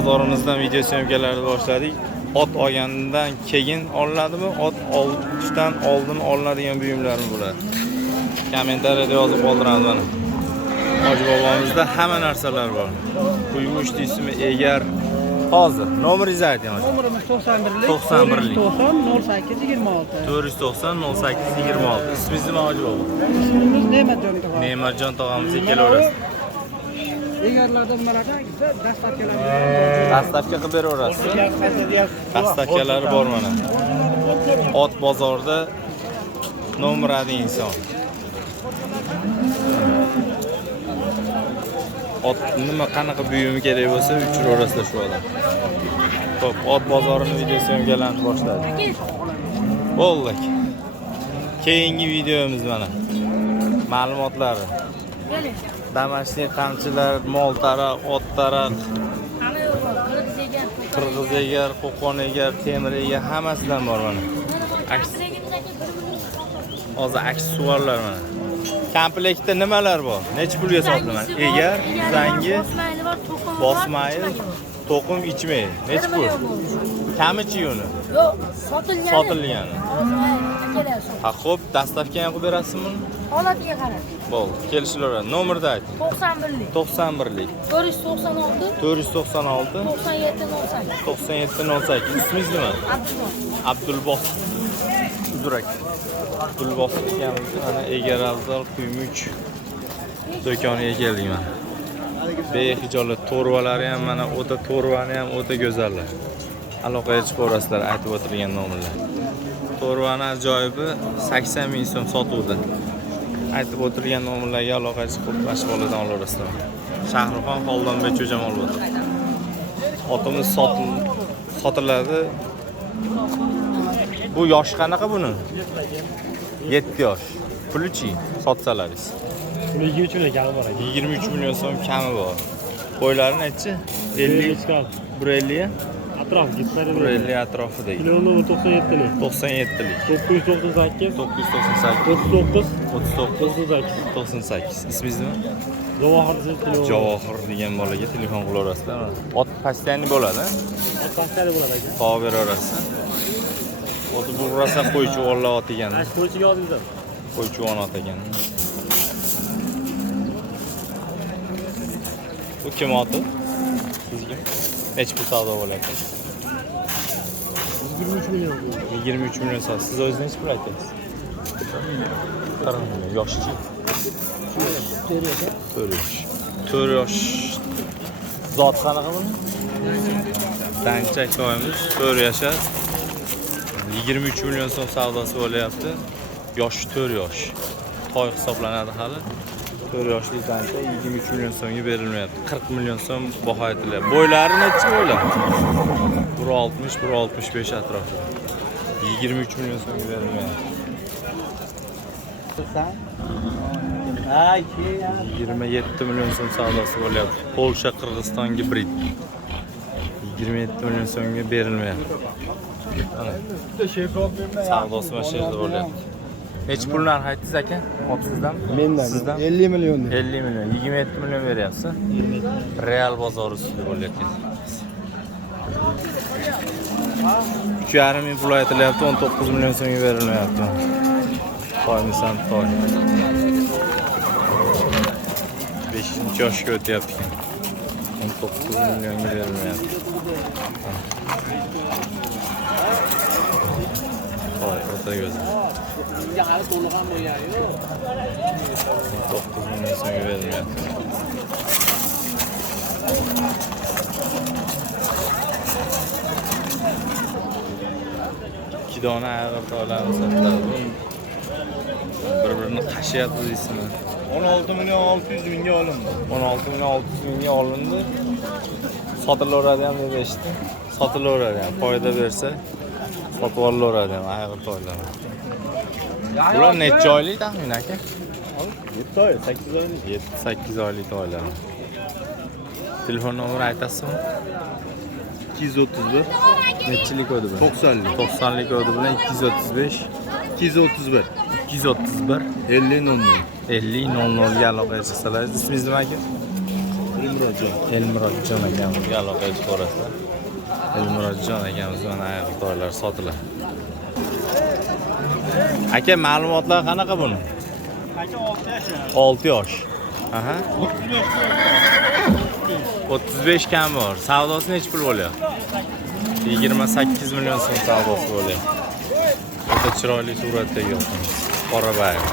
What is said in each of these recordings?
Bozorimizdan video syomkalarni boshladik. Ot olgandan keyin olinadimi? Ot olishdan oldin olinadigan buyumlarmi bular? Kommentariyada yozib qoldiramiz mana. Hoji bobomizda hamma narsalar bor. Kuymush deysizmi, egar. Hozir nomeringizni ayting. Nomerimiz 91lik 91lik 490 08 26. 490 08 26. Ismingiz nima Hoji bobo? İsmimiz Ne'matjon tog'a. Ne'matjon tog'amizga kelaverasiz. Egarlardan nimalarga dastlabkilar Dastavka qilib beraverasiz. Dastavkalari bor mana. Ot bozorida nomeradi inson. Ot nima qanaqa buyumi kerak bo'lsa uchiraverasizlar shu odam. Xo'p, ot bozorini videosi syomkalarni boshladik. Bo'ldik. Keyingi videomiz mana. Ma'lumotlari. Damashli qamchilar, mol taraq, ot taraq, qirg'iz egar, qo'qon egar, temir egar hammasidan bor mana. Hozir aksessuarlar mana. Komplektda nimalar bor? Necha pulga sotiladi? Egar, zangi, bosmayli, to'qim ichmaydi. Necha pul? Kamichi uni? Yo'q, sotilgan. Sotilgan. Ha, xo'p, dastavka ham qilib berasizmi? Holatiga qarab. Bo'ldi, kelishilaveradi. Nomerni ayting. 91lik 91lik 496 496 97 97 08. Ismingiz nima? Abdulboq. Uzrak. Abdulboq ekanmiz. Mana Egar Afzal Quymuch do'koniga keldik mana. Behijolat to'rvalari ham mana o'ta to'rvani ham o'ta go'zallar. Aloqaga chiqaverasizlar aytib o'tirgan nomerlar. To'rvani ajoyibi 80 ming so'm sotuvda. Aytib o'tirgan nomerlarga aloqa chiqib mashg'ulotdan olaverasizlar. Shahrixon Xoldonbek Cho'jamol bo'ldi. Otimiz sotiladi. Bu yosh qanaqa buni? 7 yosh. Pulichi sotsalaringiz. 23 million kami bor ekan. 23 million so'm kami bor. Qo'ylari nechi? 50 150 Atrof gitmari 150 atrofida. Kiloni 97 lik. 97 lik. 998 998 39 39 98. 98. Ismingiz nima? Javohir Javohir degan bolaga telefon qilaverasizlar. Ot pastanli bo'ladi. Otaqchari bo'ladi aka. Tog'ib beraverasiz. Oti burrasa qo'ychuvonlar ot ekan. Ash qo'ychiga oldingizmi? Qo'ychuvon ot ekan. Bu kim oti? Sizga? Necha pul savdo bo'lyapti? 23 million. 23 million so'm. Siz o'zingiz necha pul aytasiz? 40 million. Yoshchi? 4 yosh. 4 yosh. Zot qanaqa buni? Danchak koyimiz 4 yashar. 23 million so'm savdosi bo'lyapti. Yoshi 4 yosh. Toy hisoblanadi hali. 4 yoshli dancha 23 million so'mga berilmayapti. 40 million so'm baho aytilyapti. Bo'ylari necha bo'ylar? 160, 165 atrofida. 23 million so'mga berilmayapti. 27 million so'm savdosi bo'lyapti. Polsha Qirg'iziston gibrid. 27 million so'mga berilmayapti. Savdosi mana shu yerda bo'lyapti. Necha pul narx aytdingiz aka? Otingizdan? Mendan. Sizdan? 50 million. 50 million. 27 million beryapsiz. Real bozor ustida bo'lyapti. 3,5 ming pul aytilyapti, 19 million so'mga berilmayapti. Qo'ymisan to'y. 5-yoshga o'tyapti. 19 millionga berilmayapti. To'y o'ta go'zal. 9 million so'mga berilmayapti. İki dona ayg'ir toylarni sotiladi. Bir-birini qashyapti deysizmi? 16 milyon 600 mingga olindi. 16 million 600 mingga olindi. Sotilaveradi ham deb eshitdim. Sotilaveradi ham. Foyda bersa sotib olaveradi ham ayg'ir toylar. Bular necha oylik taxmin aka? 7 oy, 8 oylik. 7-8 oylik toylar. Telefon nomeri aytasizmi? 231 Nechilik o'di bu? 90lik. 90lik o'di bilan 235 231 231 50 00. 50 00 ga aloqa chiqsalaringiz. Ismingiz nima aka? Elmurodjon. Elmurodjon akamizga aloqaga chiqarasizlar. Elmurodjon akamiz mana ayiq toylar sotiladi. Aka, ma'lumotlar qanaqa buni? Aka 6 yosh. 6 yosh. Aha. 35 kam bor. Savdosi necha pul bo'lyapti? 28 million so'm savdosi bo'lyapti. O'ta chiroyli suratdagi yo'qmiz. Qora bayroq.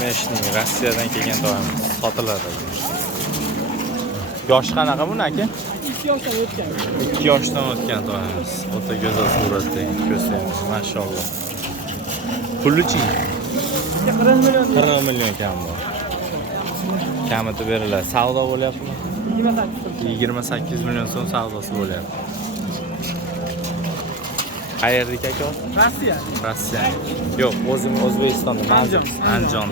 Meshning Rossiyadan kelgan toyimiz sotiladi. Yoshi qanaqa buni aka? 2 yoshdan o'tgan. 2 yoshdan o'tgan toyimiz. O'ta go'zal suratdagi ko'rsatamiz. Mashalloh. Pullichi 40 million. 40 million kam bor. Kamida beriladi. Savdo bo'lyaptimi? 28 million so'm savdosi bo'lyapti. Qayerlik aka? Rossiya. Rossiya. Yo'q, o'zim O'zbekistonda, Andijon.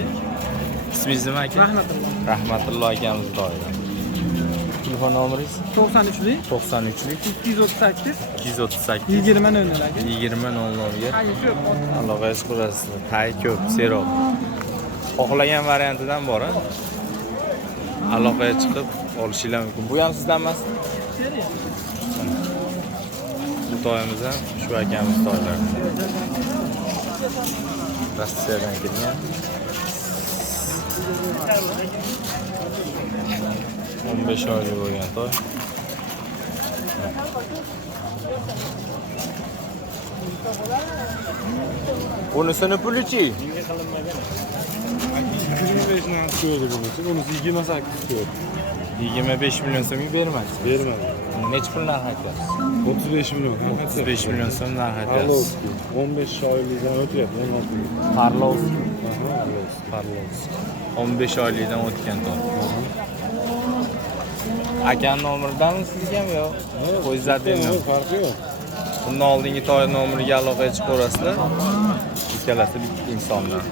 Ismingiz nima aka? Rahmatulloh. Rahmatulloh akamiz doira. Telefon nomeringiz? 93lik 93lik 238 238 20 00 aka. 20:00 ga Ay, ko'p. aloqaga chiqasizlar. Tay ko'p, seroq. Xohlagan variantidan bor, ha? Aloqaga chiqib olishingiz mumkin. Bu ham sizdan emas? Bu toyimiz ham shu akamiz toylar. Rossiyadan kelgan. 15 oylik bo'lgan toy. Bunisini pulichi? 25 dan tushirdi bunisi. Bunisi 28 tushirdi. 25 million so'mga bermaysiz. Bermadi. Necha pul narx aytyapsiz? 35 million. 35 million so'm narx aytyapsiz. Parlovskiy. 15 oylikdan o'tyapti. 16 yil. Parlovskiy. Aha, Parlovskiy. 15 oylikdan o'tgan to'y. Akani nomeridami sizgami yo'q? O'zingizlarning. Farqi yo'q. Bundan oldingi to'y nomeriga aloqaga chiqaverasizlar. Ikkalasi bitta insonlar.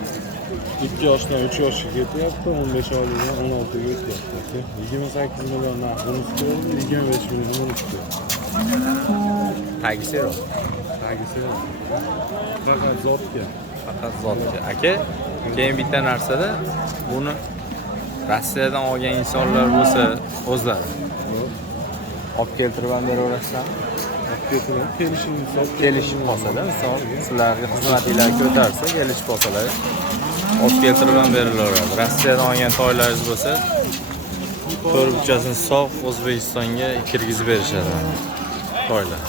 2 yoshdan 3 yoshga ketyapti, 15 oylikdan 16 ga o'tyapti. 28 million narx bunisi ko'rdi, 25 million bunisi ko'rdi. Tagisi yo'q. Tagisi yo'q. Faqat zotga. Faqat zotga. Aka, keyin bitta narsada buni Rossiyadan olgan insonlar bo'lsa, o'zlari olib keltirib ham beraverasizlar. Kelishib qolsa-da, misol sizlarga xizmatinglar ko'tarsa, kelishib qolsalar, olib keltirib ham berilaveradi. Rossiyadan olgan toylaringiz bo'lsa, to'rtbuchasini sog' O'zbekistonga kirgizib berishadi. Toylar.